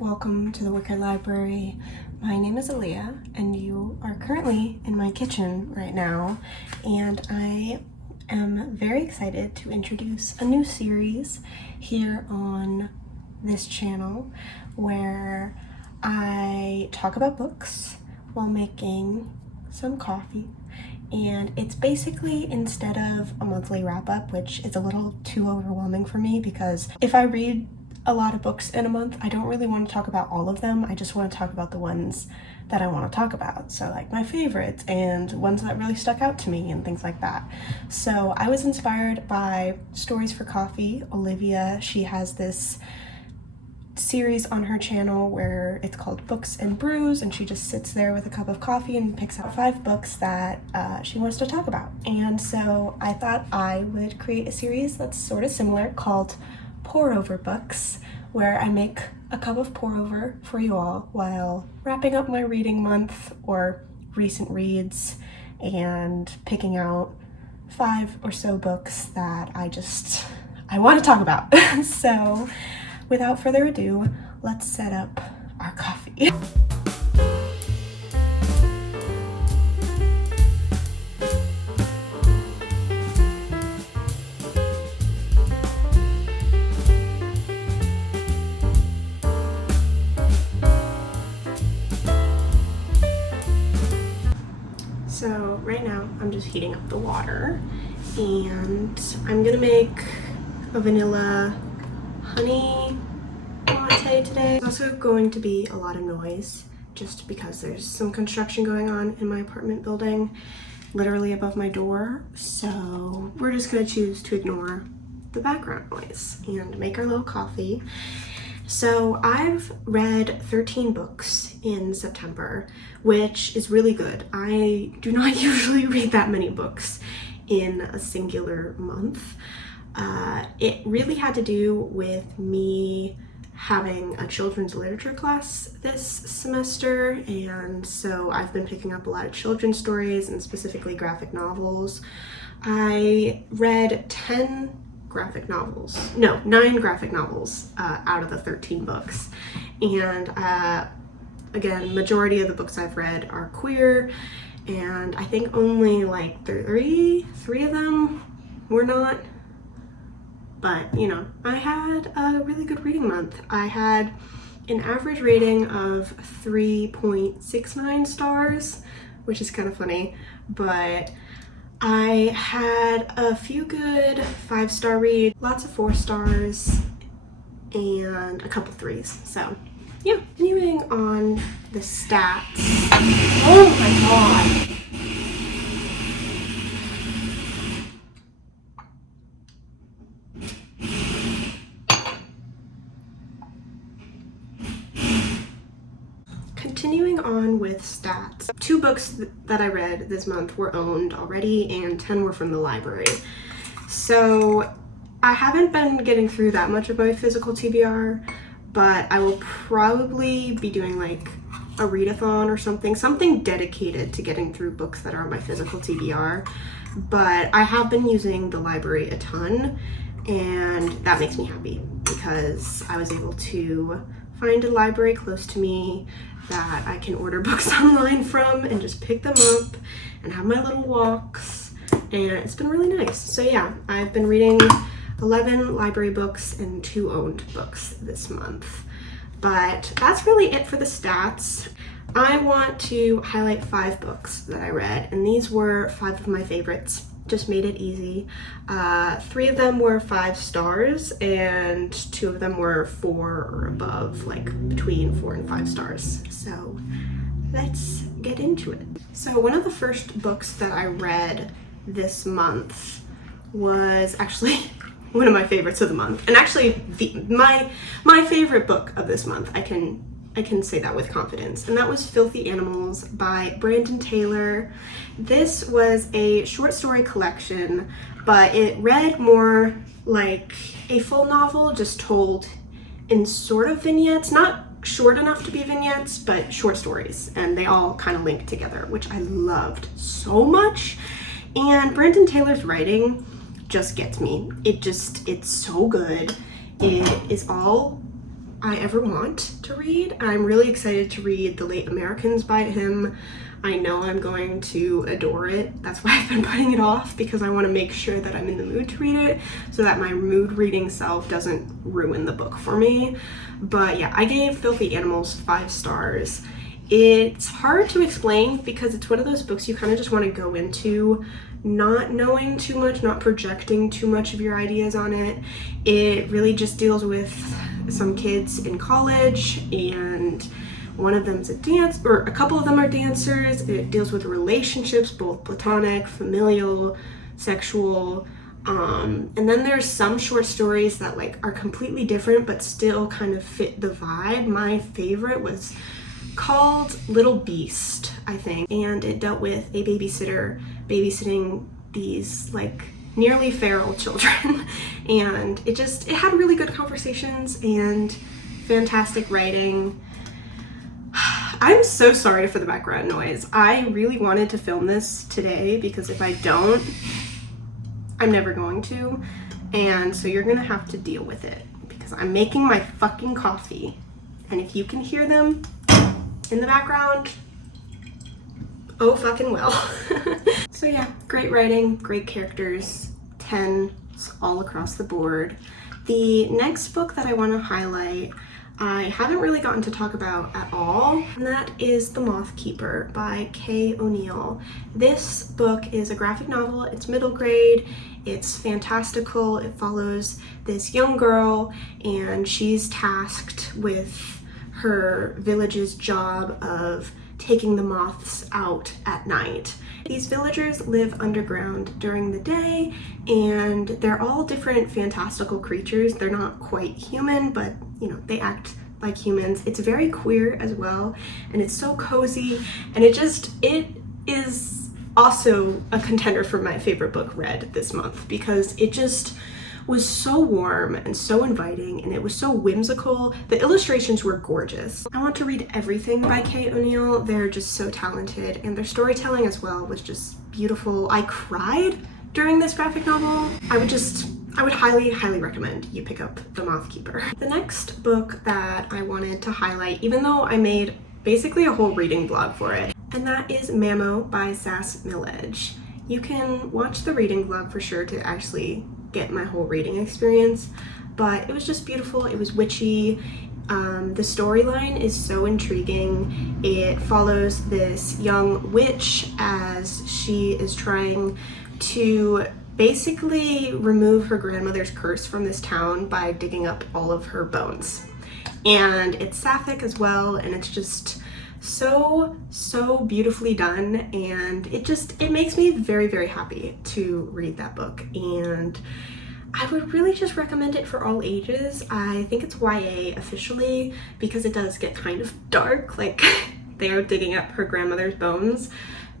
welcome to the Wicker Library. My name is Aaliyah, and you are currently in my kitchen right now, and I am very excited to introduce a new series here on this channel where I talk about books while making some coffee. And it's basically, instead of a monthly wrap-up, which is a little too overwhelming for me because if I read a lot of books in a month, I don't really want to talk about all of them. I just want to talk about the ones that I want to talk about. So like my favorites and ones that really stuck out to me and things like that. So I was inspired by Stories for Coffee. Olivia, she has this series on her channel where it's called Books and Brews, and she just sits there with a cup of coffee and picks out 5 books that she wants to talk about. And so I thought I would create a series that's sort of similar called Pour Over Books, where I make a cup of pour over for you all while wrapping up my reading month or recent reads and picking out 5 or so books that I want to talk about. So without further ado, let's set up our coffee. So right now I'm just heating up the water, and I'm gonna make a vanilla honey latte today. There's also going to be a lot of noise just because there's some construction going on in my apartment building literally above my door. So we're just gonna choose to ignore the background noise and make our little coffee. So I've read 13 books in September, which is really good. I do not usually read that many books in a singular month. It really had to do with me having a children's literature class this semester, and so I've been picking up a lot of children's stories and specifically graphic novels. I read 9 graphic novels out of the 13 books, and again, majority of the books I've read are queer, and I think only like three of them were not. But you know, I had a really good reading month. I had an average rating of 3.69 stars, which is kind of funny, but I had a few good 5-star reads, lots of 4 stars, and a couple 3s. So yeah, continuing on the stats. Oh my god. Continuing on with stats, 2 books that I read this month were owned already and 10 were from the library. So I haven't been getting through that much of my physical TBR, but I will probably be doing like a readathon or something dedicated to getting through books that are on my physical TBR. But I have been using the library a ton, and that makes me happy because I was able to find a library close to me that I can order books online from and just pick them up and have my little walks, and it's been really nice. So yeah, I've been reading 11 library books and 2 owned books this month. But that's really it for the stats. I want to highlight 5 books that I read, and these were 5 of my favorites. Just made it easy. 3 of them were 5 stars, and 2 of them were 4 or above, like between 4 and 5 stars. So let's get into it. So one of the first books that I read this month was actually one of my favorites of the month, and actually my favorite book of this month. I can say that with confidence, and that was Filthy Animals by Brandon Taylor. This was a short story collection, but it read more like a full novel, just told in sort of vignettes, not short enough to be vignettes, but short stories, and they all kind of link together, which I loved so much. And Brandon Taylor's writing just gets me. It's so good. It is all I ever want to read. I'm really excited to read The Late Americans by him. I know I'm going to adore it. That's why I've been putting it off, because I want to make sure that I'm in the mood to read it so that my mood reading self doesn't ruin the book for me. But yeah, I gave Filthy Animals 5 stars. It's hard to explain because it's one of those books you kind of just want to go into not knowing too much, not projecting too much of your ideas on it. It really just deals with some kids in college, and one of them's a dance, or a couple of them are dancers. It deals with relationships, both platonic, familial, sexual, and then there's some short stories that like are completely different but still kind of fit the vibe. My favorite was called Little Beast, I think, and it dealt with a babysitter babysitting these like nearly feral children and it had really good conversations and fantastic writing. I'm so sorry for the background noise. I really wanted to film this today because if I don't, I'm never going to, and so you're gonna have to deal with it because I'm making my fucking coffee, and if you can hear them in the background, oh fucking well. So yeah, great writing, great characters, 10s all across the board. The next book that I want to highlight I haven't really gotten to talk about at all, and that is The Moth Keeper by Kay O'Neill. This book is a graphic novel. It's middle grade, it's fantastical. It follows this young girl and she's tasked with her village's job of taking the moths out at night. These villagers live underground during the day, and they're all different fantastical creatures. They're not quite human, but you know, they act like humans. It's very queer as well, and it's so cozy, and it is also a contender for my favorite book read this month because it just was so warm and so inviting, and it was so whimsical. The illustrations were gorgeous. I want to read everything by Kay O'Neill. They're just so talented, and their storytelling as well was just beautiful. I cried during this graphic novel. I would highly recommend you pick up The Moth Keeper. The next book that I wanted to highlight, even though I made basically a whole reading blog for it, and that is Mamo by Sass Milledge. You can watch the reading blog for sure to actually get my whole reading experience, but it was just beautiful. It was witchy. The storyline is so intriguing. It follows this young witch as she is trying to basically remove her grandmother's curse from this town by digging up all of her bones. And it's sapphic as well, and it's just so beautifully done, and it makes me very happy to read that book, and I would really just recommend it for all ages. I think it's YA officially because it does get kind of dark, like they are digging up her grandmother's bones,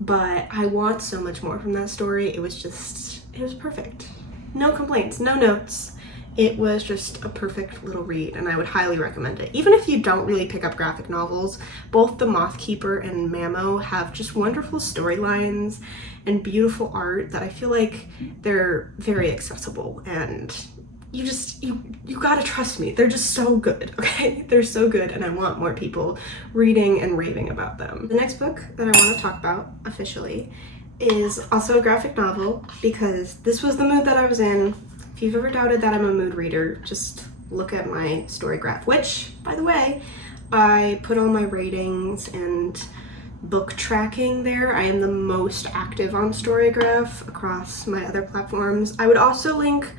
but I want so much more from that story. It was perfect. No complaints, no notes. It was just a perfect little read, and I would highly recommend it. Even if you don't really pick up graphic novels, both The Moth Keeper and Mamo have just wonderful storylines and beautiful art that I feel like they're very accessible, and you gotta trust me. They're just so good, okay? They're so good, and I want more people reading and raving about them. The next book that I want to talk about officially is also a graphic novel because this was the mood that I was in. If you've ever doubted that I'm a mood reader, just look at my story graph, which, by the way, I put all my ratings and book tracking there. I am the most active on Storygraph across my other platforms. I would also link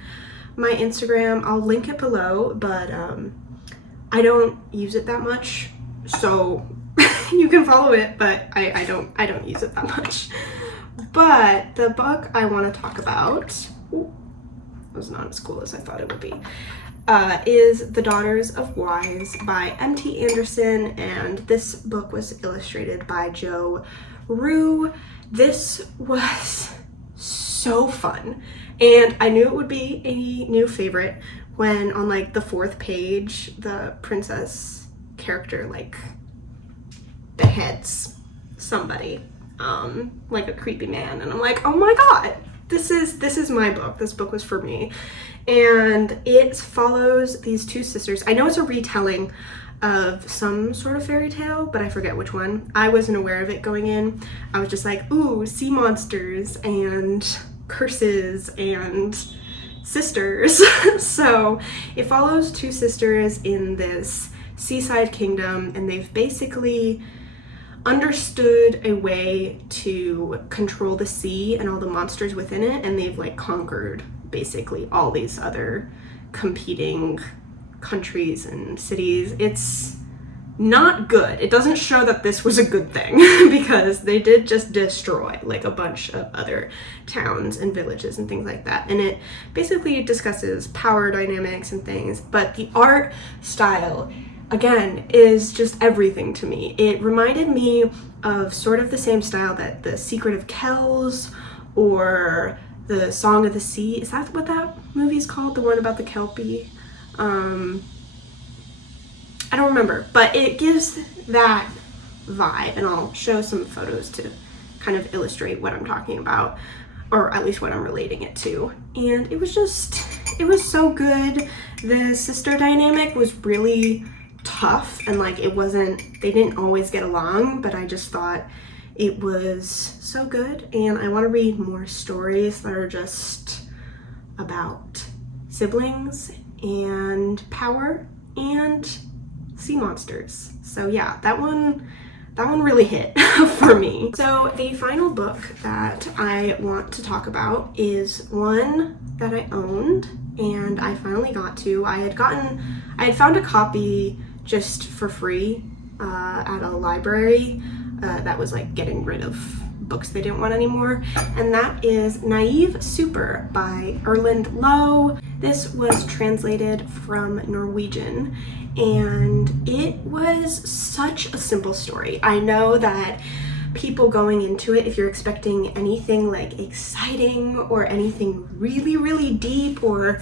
my Instagram. I'll link it below, but I don't use it that much, so you can follow it, but I don't use it that much. But the book I want to talk about, was not as cool as I thought it would be, is The Daughters of Wise by M.T. Anderson, and this book was illustrated by Jo Rioux. This was so fun, and I knew it would be a new favorite when on like the 4th page the princess character like beheads somebody, like a creepy man, and I'm like, oh my god, this is my book. This book was for me. and it follows these two sisters. I know it's a retelling of some sort of fairy tale, but I forget which one. I wasn't aware of it going in. I was just like, ooh, sea monsters and curses and sisters. So it follows two sisters in this seaside kingdom, and they've basically understood a way to control the sea and all the monsters within it, and they've like conquered basically all these other competing countries and cities. It's not good. It doesn't show that this was a good thing because they did just destroy like a bunch of other towns and villages and things like that. And it basically discusses power dynamics and things, but the art style again is just everything to me. It reminded me of sort of the same style that The Secret of Kells or The Song of the Sea. Is that what that movie is called? The one about the Kelpie? I don't remember, but it gives that vibe, and I'll show some photos to kind of illustrate what I'm talking about, or at least what I'm relating it to. And it was so good. The sister dynamic was really tough, and like they didn't always get along, but I just thought it was so good, and I want to read more stories that are just about siblings and power and sea monsters. So yeah, that one really hit for me. So the final book that I want to talk about is one that I owned and I finally got to. I had found a copy just for free at a library that was like getting rid of books they didn't want anymore, and that is Naive Super by Erlend. This was translated from Norwegian, and it was such a simple story. I know that people going into it, if you're expecting anything like exciting or anything really, really deep or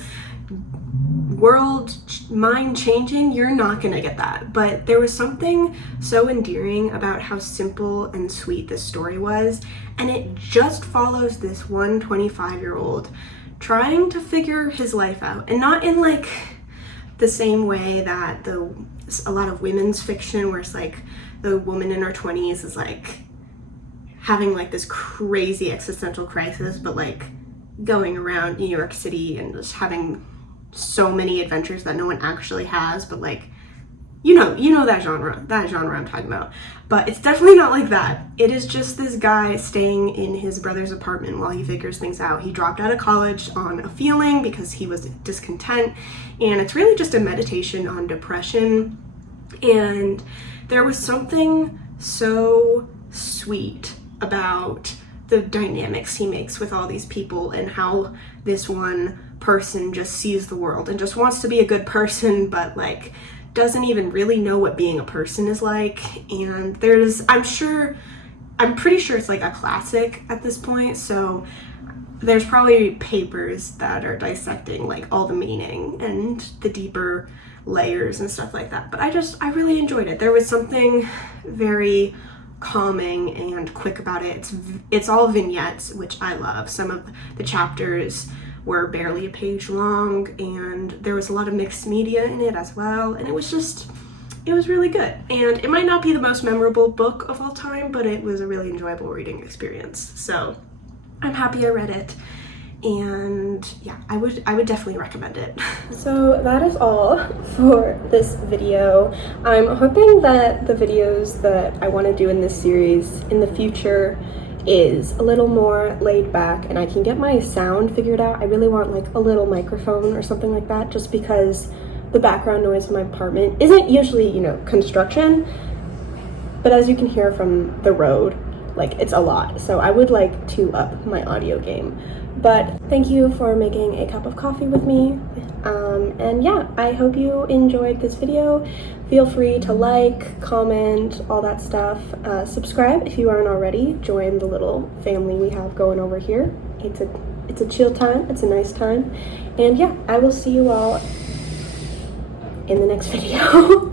mind changing, you're not gonna get that. But there was something so endearing about how simple and sweet this story was, and it just follows this one 25-year-old trying to figure his life out, and not in like the same way that a lot of women's fiction where it's like the woman in her 20s is like having like this crazy existential crisis, but like going around New York City and just having so many adventures that no one actually has, but like you know that genre I'm talking about. But it's definitely not like that. It is just this guy staying in his brother's apartment while he figures things out. He dropped out of college on a feeling because he was discontent, and it's really just a meditation on depression. And there was something so sweet about the dynamics he makes with all these people, and how this one person just sees the world and just wants to be a good person, but like doesn't even really know what being a person is like. And I'm pretty sure it's like a classic at this point, so there's probably papers that are dissecting like all the meaning and the deeper layers and stuff like that. But I really enjoyed it. There was something very calming and quick about it. It's all vignettes, which I love. Some of the chapters were barely a page long, and there was a lot of mixed media in it as well, and it was really good. And it might not be the most memorable book of all time, but it was a really enjoyable reading experience. So I'm happy I read it, and yeah, I would definitely recommend it. So that is all for this video. I'm hoping that the videos that I want to do in this series in the future is a little more laid back, and I can get my sound figured out. I really want like a little microphone or something like that, just because the background noise in my apartment isn't usually, construction, but as you can hear from the road, like it's a lot. So I would like to up my audio game. But thank you for making a cup of coffee with me. And yeah, I hope you enjoyed this video. Feel free to like, comment, all that stuff. Subscribe if you aren't already. Join the little family we have going over here. It's a chill time. It's a nice time. And yeah, I will see you all in the next video.